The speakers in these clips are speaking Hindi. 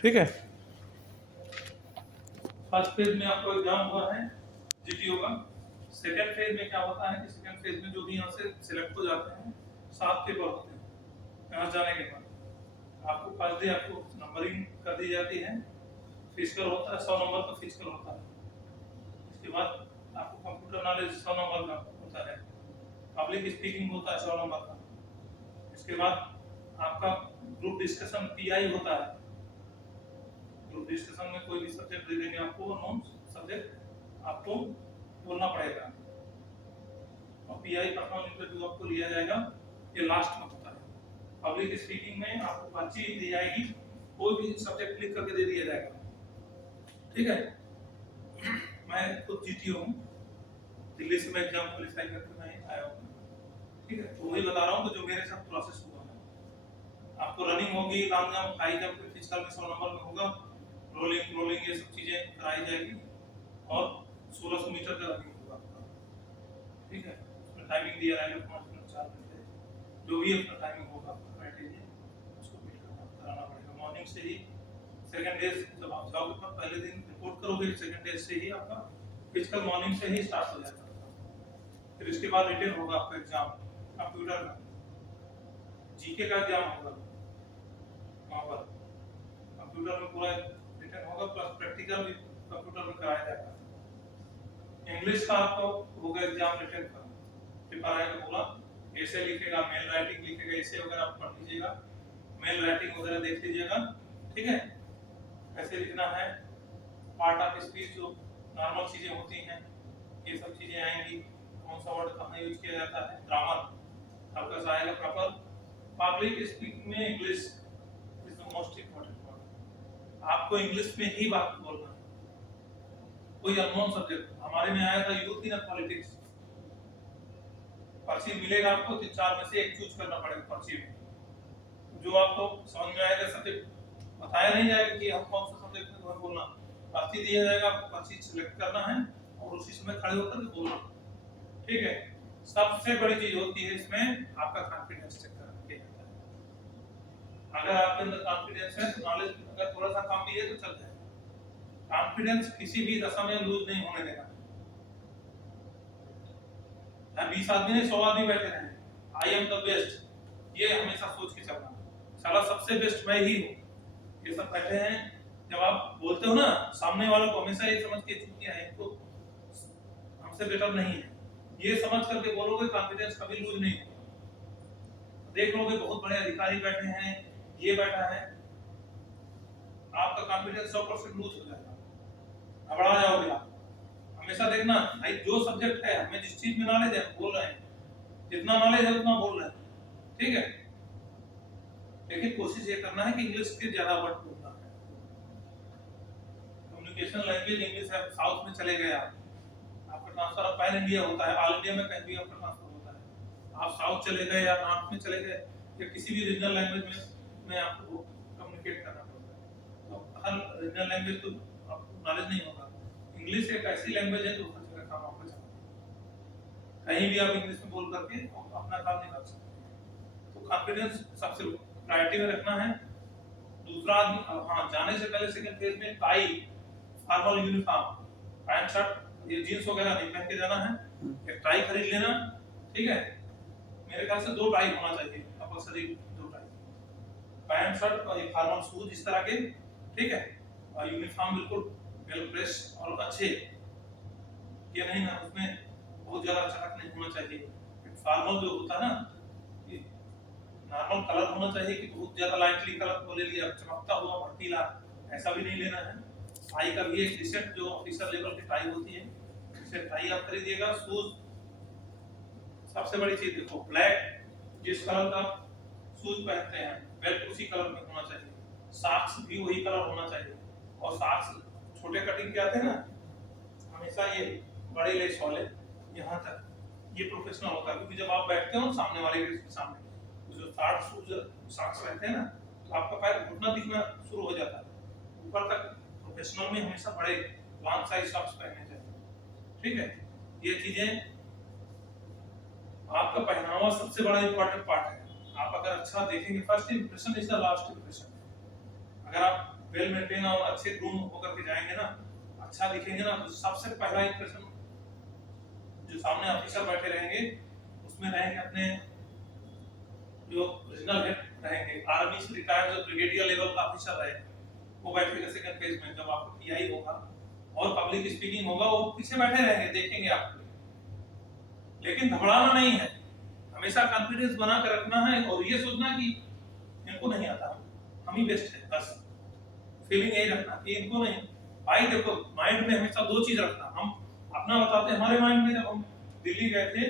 ठीक है। फर्स्ट फेज में आपको एग्जाम हुआ है जीटीओ का। सेकंड फेज में क्या होता है कि सेकंड फेज में जो भी यहाँ से सिलेक्ट हो जाते हैं 7 पेपर होते हैं। यहाँ जाने के बाद आपको फर्स्ट डे आपको नंबरिंग कर दी जाती है, फिजिकल होता है 100 नंबर का फिजिकल होता है। इसके बाद आपको कंप्यूटर नॉलेज 100 नंबर का होता है, पब्लिक स्पीकिंग होता है 100 नंबर का। इसके बाद आपका ग्रुप डिस्कशन पीआई होता है। ग्रुप डिस्कशन में कोई भी सब्जेक्ट दे देंगे आपको, नॉन सब्जेक्ट आपको बोलना पड़ेगा और पीआई पर्सनल इंटरव्यू आपको लिया जाएगा, ये लास्ट में होता है। पब्लिक स्पीकिंग में आपको पर्ची दी जाएगी, कोई भी सब्जेक्ट क्लिक करके दे दिया जाएगा। ठीक है। मैं खुद जीटीओ हूँ, दिल्ली से मैं एग्जाम क्वालिफाई करके मैं आया हूँ। ठीक है, तो वही बता रहा हूँ कि जो मेरे साथ प्रोसेस हुआ है। आपको रनिंग होगी, long jump, high jump, physical में 100 नंबर में होगा, रोलिंग रोलिंग ये सब चीजें कराई जाएगी और 1600 मीटर का रनिंग होगा आपका। ठीक है, उसमें टाइमिंग दिया रहेगा 5 मिनट 4 मिनट, जो भी अपना टाइमिंग होगा क्राइटेरिया उसको मीट कराना पड़ेगा। मॉर्निंग से ही सेकंड डे जब आप जाओगे तो पहले दिन रिपोर्ट करोगे, सेकंड डे से ही आपका फिजिकल मॉर्निंग से ही स्टार्ट हो जाएगा। फिर इसके बाद रिटन होगा आपका एग्जाम कंप्यूटर का, जीके का एग्जाम होगा वहाँ पर कंप्यूटर में पूरा रिटन होगा, प्लस प्रैक्टिकल भी कंप्यूटर में कराया जाएगा। इंग्लिश का आपको होगा एग्जाम रिटन का, पेपर आएगा पूरा, ऐसे लिखेगा, मेल राइटिंग लिखेगा, ऐसे वगैरह आप पढ़ लीजिएगा, मेल राइटिंग वगैरह देख लीजिएगा। ठीक है, ऐसे लिखना है, पार्ट ऑफ स्पीच जो नॉर्मल चीजें होती हैं ये सब चीजें आएंगी, कौन सा वर्ड कहाँ यूज किया जाता है, ग्रामर आपका सा आएगा प्रॉपर। पब्लिक स्पीकिंग में English is the most important word, आपको इंग्लिश में ही बात बोलना है। कोई अननोन सब्जेक्ट हमारे में आया था यूथ इन पॉलिटिक्स, पर्ची मिलेगा आपको, 3-4 में से एक चूज करना पड़ेगा पर्ची में, जो आपको समझ में आएगा। सब्जेक्ट बताया नहीं जाएगा कि हम कौन सा सब्जेक्ट में तुम्हें बोलना, पर्ची दिया जाएगा, आपको पर्ची सिलेक्ट करना है और उसी समय खड़े होकर के बोलना। ठीक है, सबसे बड़ी चीज होती है इसमें आपका कॉन्फिडेंस चेक किया जाता है। अगर आपके अंदर कॉन्फिडेंस है तो नॉलेज अगर थोड़ा सा कम भी है तो चल जाएगा। कॉन्फिडेंस किसी भी दशा में लूज नहीं होने देना। 20 आदमी नहीं 100 आदमी बैठे रहे, आई एम द बेस्ट, ये हमेशा सोच के चलना, साला सबसे बेस्ट मैं ही हूँ, ये सब बैठे हैं। जब आप बोलते हो ना, सामने वालों को हमेशा ये समझ के चुकी है तो हमसे बेटर नहीं है, ये समझ करके बोलोगे, कॉन्फिडेंस कभी लूज नहीं होगा। देख लोगे बहुत बड़े अधिकारी बैठे हैं, ये बैठा है, आपका कॉन्फिडेंस 100% लूज हो जाएगा, घबरा जाओगे आप। हमेशा देखना भाई, जो सब्जेक्ट है, हमें जिस चीज में नॉलेज है बोल रहे हैं, जितना नॉलेज है उतना बोल रहे हैं। ठीक है, लेकिन कोशिश ये करना है कि इंग्लिश के ज्यादा वर्ड बोलना है। कम्युनिकेशन लैंग्वेज इंग्लिश है, साउथ में चले गए आपका ट्रांसफर अब पैन इंडिया होता है, ऑल इंडिया में कहीं भी आपका ट्रांसफर होता है। आप साउथ चले गए या नॉर्थ में चले गए या किसी भी रीजनल लैंग्वेज में आपको कम्युनिकेट करना पड़ता है, तो हर रीजनल लैंग्वेज तो आपको नॉलेज नहीं होगा। इंग्लिश एक ऐसी लैंग्वेज है जो हर जगह काम आपको चलता है, कहीं भी आप इंग्लिश में बोल करके अपना काम नहीं कर सकते। तो कॉन्फिडेंस सबसे प्रायोरिटी में रखना है। दूसरा, हाँ, जाने से पहले सेकंड फेज में tie, formal uniform, pant shirt, ये जींस वगैरह नहीं पहन के जाना है, एक टाई खरीद लेना। ठीक है, मेरे ख्याल से 2 टाई होना चाहिए कंपलसरी, 2 टाई, पैंट शर्ट और ये फॉर्मल शूज इस तरह के। ठीक है, और यूनिफॉर्म बिल्कुल वेल प्रेस और अच्छे, ये नहीं ना उसमें बहुत ज्यादा चमक नहीं होना चाहिए। फॉर्मल जो होता है ना, नॉर्मल कलर होना चाहिए कि बहुत ज्यादा लाइटली कलर को ले लिया, चमकता हुआ भड़कीला ऐसा भी नहीं लेना है। टाई का भी एक डिसेंट जो ऑफिसर लेवल की टाई होती है, इसे टाई आप खरीदिएगा। शूज सबसे बड़ी चीज देखो, ब्लैक जिस कलर का शूज पहनते हैं बेल्ट उसी कलर में होना चाहिए, सॉक्स भी वही कलर होना चाहिए। और सॉक्स छोटे कटिंग के आते हैं ना, हमेशा ये बड़े लेस वाले यहाँ तक, ये प्रोफेशनल होता है, क्योंकि जब आप बैठते हो सामने वाले के सामने, जो सॉक्स रहते हैं ना, तो आपका पैर घुटना दिखना शुरू हो जाता है ऊपर तक। प्रोफेशनल में हमेशा बड़े लॉन्ग साइज सॉक्स पहनने चाहिए। ठीक है, ये चीजें, आपका पहनावा सबसे बड़ा इंपॉर्टेंट पार्ट है। आप अगर अच्छा देखेंगे, first impression is the last impression. अगर आप वेल मेंटेन और अच्छे ग्रूम होकर के जाएंगे ना, अच्छा दिखेंगे ना, तो सबसे पहला इंप्रेशन जो सामने ऑफिसर बैठे रहेंगे उसमें रहेंगे अपने जो रीजनल हेड रहेंगे, आर्मी से रिटायर्ड जो ब्रिगेडियर लेवल का ऑफिसर रहे वो बैठेगा सेकंड फेज में जब आपको टीआई होगा और पब्लिक स्पीकिंग होगा, वो पीछे बैठे रहेंगे देखेंगे आपको। लेकिन घबराना नहीं है, हमेशा कॉन्फिडेंस बना कर रखना है और ये सोचना कि इनको नहीं आता, हम ही बेस्ट है, बस फीलिंग यही रखना कि इनको नहीं। भाई देखो माइंड में हमेशा दो चीज रखना, हम अपना बताते हैं, हमारे माइंड में जब हम दिल्ली गए थे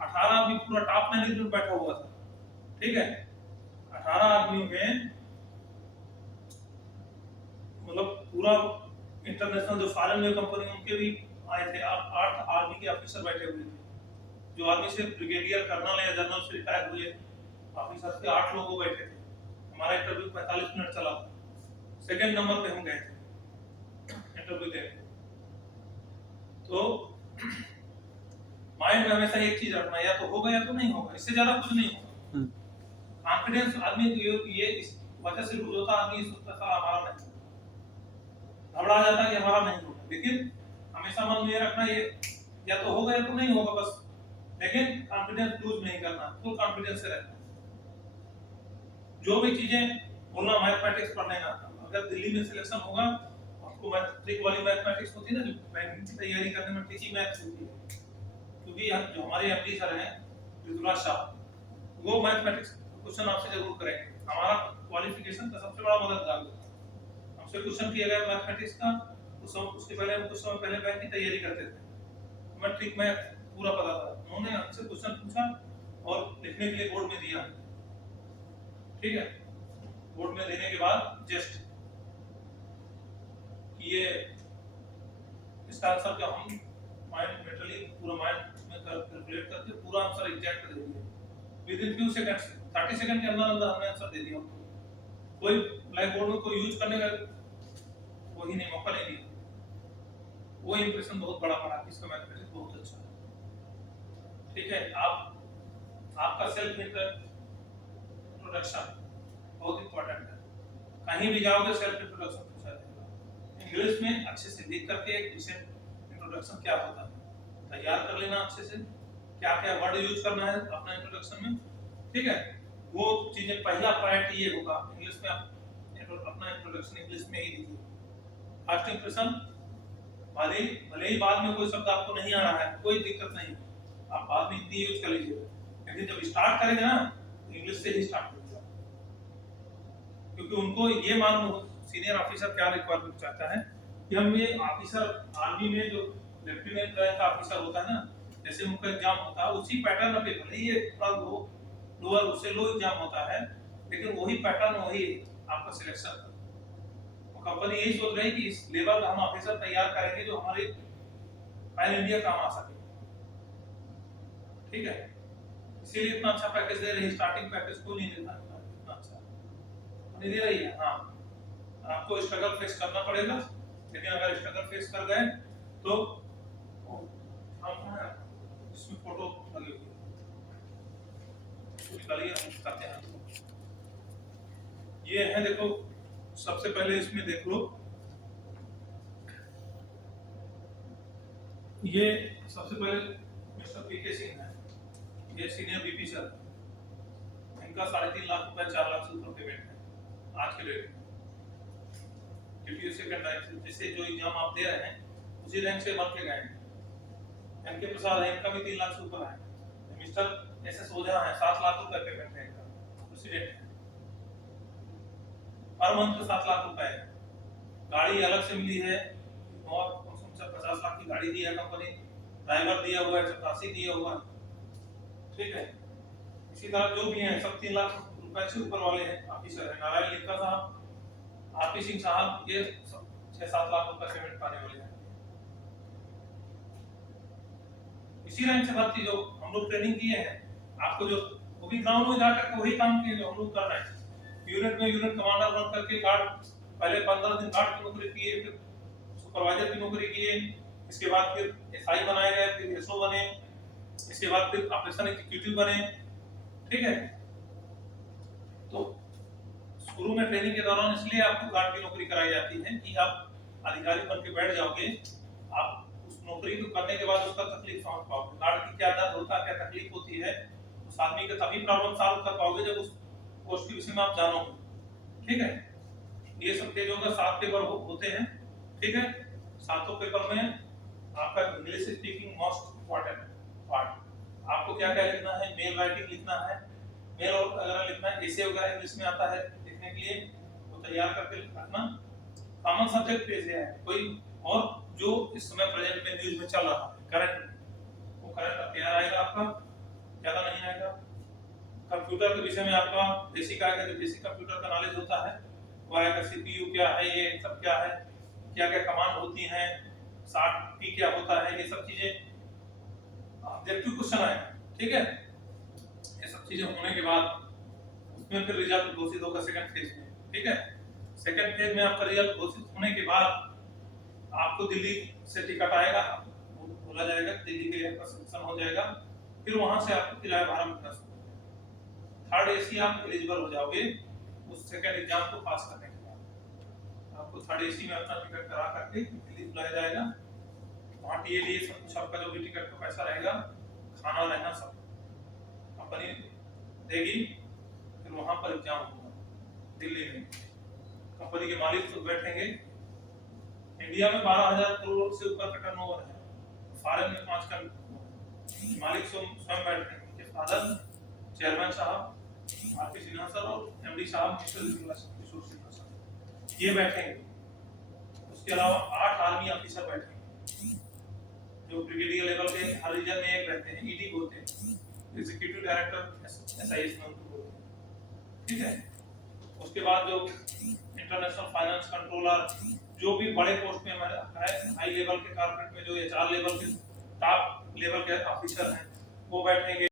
18 आदमी पूरा टॉप मैनेजमेंट बैठा हुआ था, ठीक है, 18 आदमियों में मतलब पूरा इंटरनेशनल जो फॉरेन में कंपनी उनके भी आए थे, 8 आर्मी के ऑफिसर बैठे हुए थे, जो आर्मी से ब्रिगेडियर कर्नल या जनरल से रिटायर हुए ऑफिसर से 8 लोग बैठे थे। हमारा इंटरव्यू 45 मिनट चला था, सेकंड नंबर पे हम गए थे इंटरव्यू देने। तो माइंड में हमेशा एक चीज रखना, या तो होगा या तो नहीं होगा, इससे ज्यादा कुछ नहीं होगा। कॉन्फिडेंस आदमी ये इस वजह से लूज होता, आदमी सोचता था हमारा नहीं, घबरा जाता कि हमारा नहीं होगा। लेकिन हमेशा मन में ये रखना, ये या तो होगा या तो नहीं होगा बस, लेकिन कॉन्फिडेंस लूज नहीं करना, फुल कॉन्फिडेंस से रहना। जो भी चीजें बोलना, मैथमेटिक्स पढ़ने का, अगर दिल्ली में सिलेक्शन होगा, आपको मैट्रिक वाली मैथमेटिक्स होती है ना, जो बैंकिंग की तैयारी करने में टीचिंग मैथ्स होती है, क्योंकि जो हमारे एमडी सर हैं ऋतुराज शाह, वो मैथमेटिक्स क्वेश्चन आपसे जरूर करेंगे, हमारा क्वालिफिकेशन का सबसे बड़ा मददगार होता है। हमसे क्वेश्चन किया गया मैथमेटिक्स का, उसके पहले हम कुछ समय पहले बैंक की तैयारी करते थे, मैट्रिक मैथ पूरा पता था, उन्होंने हमसे क्वेश्चन पूछा और लिखने के लिए बोर्ड में दिया, ठीक है, बोर्ड में देने के बाद जस्ट ये इसका आंसर क्या, हम माइंड मेंटली पूरा माइंड में कैलकुलेट करके पूरा आंसर एग्जैक्ट दे दिया with in few seconds, 30 second के अंदर अंदर हमने आंसर दे दिया। कोई ब्लैक बोर्ड में कोई यूज करने का वही नहीं, मौका नहीं दिया। वो इंप्रेशन बहुत बड़ा पड़ा कि इसका मैथमेटिक्स बहुत अच्छा है, ठीक है। आपका सेल्फ इंट्रोडक्शन बहुत इंपॉर्टेंट है, कहीं भी जाओगे सेल्फ इंट्रोडक्शन पूछा जाएगा। इंग्लिश में अच्छे से लिख करके एक डिसेंट इंट्रोडक्शन क्या होता है तैयार कर लेना, अच्छे से क्या क्या वर्ड यूज करना है अपना इंट्रोडक्शन में, ठीक है। वो चीजें पहला पॉइंट ये होगा, इंग्लिश में आप अपना इंट्रोडक्शन इंग्लिश में ही दीजिए। फर्स्ट इंप्रेशन, भले ही बाद में कोई शब्द आपको नहीं आ रहा है, कोई दिक्कत नहीं, आप बाद में हिंदी यूज कर लीजिए, लेकिन जब स्टार्ट करेंगे ना तो इंग्लिश से ही स्टार्ट कीजिए, क्योंकि उनको ये मालूम हो सीनियर ऑफिसर क्या रिक्वायरमेंट चाहता है कि हम ये ऑफिसर आर्मी में जो लेफ्टिनेंट रैंक का ऑफिसर होता है ना, जैसे उनका एग्जाम होता है उसी पैटर्न पे, भले ही ये थोड़ा लोअर उससे लो एग्जाम होता है, लेकिन वही पैटर्न वही आपका सिलेक्शन। तो कंपनी यही सोच रही है कि इस लेवल का हम ऑफिसर तैयार करेंगे जो हमारे पैन इंडिया काम आ सके, ठीक है। इसीलिए इतना अच्छा पैकेज दे रही है, स्टार्टिंग पैकेज को नहीं देता इतना अच्छा नहीं दे रही है। हाँ, आपको स्ट्रगल फेस करना पड़ेगा, लेकिन अगर स्ट्रगल फेस कर गए तो हम इसमें फोटो लगी हुई निकालिए, हम दिखाते हैं। ये है, देखो सबसे पहले इसमें देख लो, ये सबसे पहले मिस्टर पीके सिंह है, ये सीनियर बीपी सर, इनका 3.5 लाख रुपए 4 लाख से ऊपर पेमेंट है आज के डेट में, क्योंकि सेकंड रैंक जैसे जो एग्जाम आप दे रहे हैं उसी रैंक से बन के गए हैं। एनके प्रसाद है, इनका भी 3 लाख से ऊपर है। मिस्टर एसएस ओझा है, 7 लाख रुपए पेमेंट है इनका, प्रेसिडेंट है, पर मंथ 7 लाख रुपए है। गाड़ी अलग से मिली है, और 50 लाख की गाड़ी दी है कंपनी, ड्राइवर दिया हुआ है, चपरासी दिया हुआ है, ठीक है। इसी तरह जो भी है सब 3 लाख रुपए से ऊपर वाले हैं ऑफिसर है। नारायण लिखा साहब, आरपी सिंह साहब, ये 6-7 लाख रुपए पेमेंट पाने वाले हैं। इसी रैंक से भर्ती जो हम लोग ट्रेनिंग किए हैं, आपको जो वो भी ग्राउंड में जाकर वही काम किए जो हम लोग कर रहे हैं। यूनिट में यूनिट कमांडर बन करके गार्ड, पहले 15 दिन गार्ड की नौकरी किए, फिर सुपरवाइजर की नौकरी किए, इसके बाद फिर एसआई बनाए गए, फिर एसओ बने, इसके बाद फिर ऑपरेशन एग्जीक्यूटिव बने, ठीक है। तो शुरू में ट्रेनिंग के दौरान इसलिए आपको गार्ड की नौकरी कराई जाती है कि आप अधिकारी बन के बैठ जाओगे, आप उस नौकरी को करने के बाद उसका तकलीफ समझ पाओगे, गार्ड की क्या दर्द होता है, क्या तकलीफ होती है, उस आदमी का तभी प्रॉब्लम सॉल्व कर पाओगे जब उस पोस्ट के विषय में आप जानोगे। ठीक है, ये सब चीजों का 7 पेपर होते हैं। ठीक है, 7 पेपर में आपका English speaking most important part. आपको क्या क्या लिखना है, मेल राइटिंग लिखना है, मेल और अगर लिखना है, ऐसे वगैरह इंग्लिश में आता है लिखने के लिए, वो तैयार करके रखना। कॉमन सब्जेक्ट पेज है कोई और जो इस समय प्रेजेंट में न्यूज में चल रहा है, करंट, वो करंट अफेयर आएगा आपका, ज्यादा नहीं आएगा। कंप्यूटर के विषय में आपका बेसिक आएगा, जो बेसिक कंप्यूटर का नॉलेज होता है वो आएगा। सीपीयू क्या है, ये सब क्या है, क्या क्या कमांड होती हैं, शॉर्ट की क्या होता है, ये सब चीजें ऑब्जेक्टिव क्वेश्चन आएगा। ठीक है, ये सब चीजें होने के बाद उसमें फिर रिजल्ट घोषित होगा सेकंड फेज में। ठीक है, सेकंड फेज में आपका रिजल्ट घोषित होने के बाद आपको दिल्ली से टिकट आएगा, बोला जाएगा दिल्ली के लिए आपका सिलेक्शन हो जाएगा, फिर वहां से आपको किराया भाड़ा मिलना शुरू हो जाएगा। थर्ड एसी आप एलिजिबल हो जाओगे उस सेकंड एग्जाम को पास करने के बाद। आपको थर्ड एसी में अपना टिकट करा करके दिल्ली बुलाया जाएगा, वहाँ टीए सब कुछ आपका जो भी टिकट का पैसा रहेगा, खाना रहना सब कंपनी देगी, फिर वहां पर एग्जाम होगा दिल्ली में। कंपनी के मालिक तो बैठेंगे। इंडिया में 12,000 करोड़ से ऊपर का टर्नओवर है, फॉरेन में 5 का मालिक स्वयं बैठेंगे, उनके फादर चेयरमैन साहब आरपी सिन्हा सर और एमडी साहब मिस्टर किशोर सिन्हा सर, ये बैठेंगे। उसके अलावा 8 आर्मी ऑफिसर बैठेंगे जो ब्रिगेडियर लेवल के हर रीजन में एक रहते हैं, ईडी बोलते हैं, एग्जीक्यूटिव डायरेक्टर एसआईएस में उनको बोलते हैं। ठीक है, उसके बाद जो इंटरनेशनल फाइनेंस कंट्रोलर, जो भी बड़े पोस्ट में हमारे हाई लेवल के कॉर्पोरेट में जो एचआर लेवल के टॉप लेवल के ऑफिसर हैं वो बैठेंगे।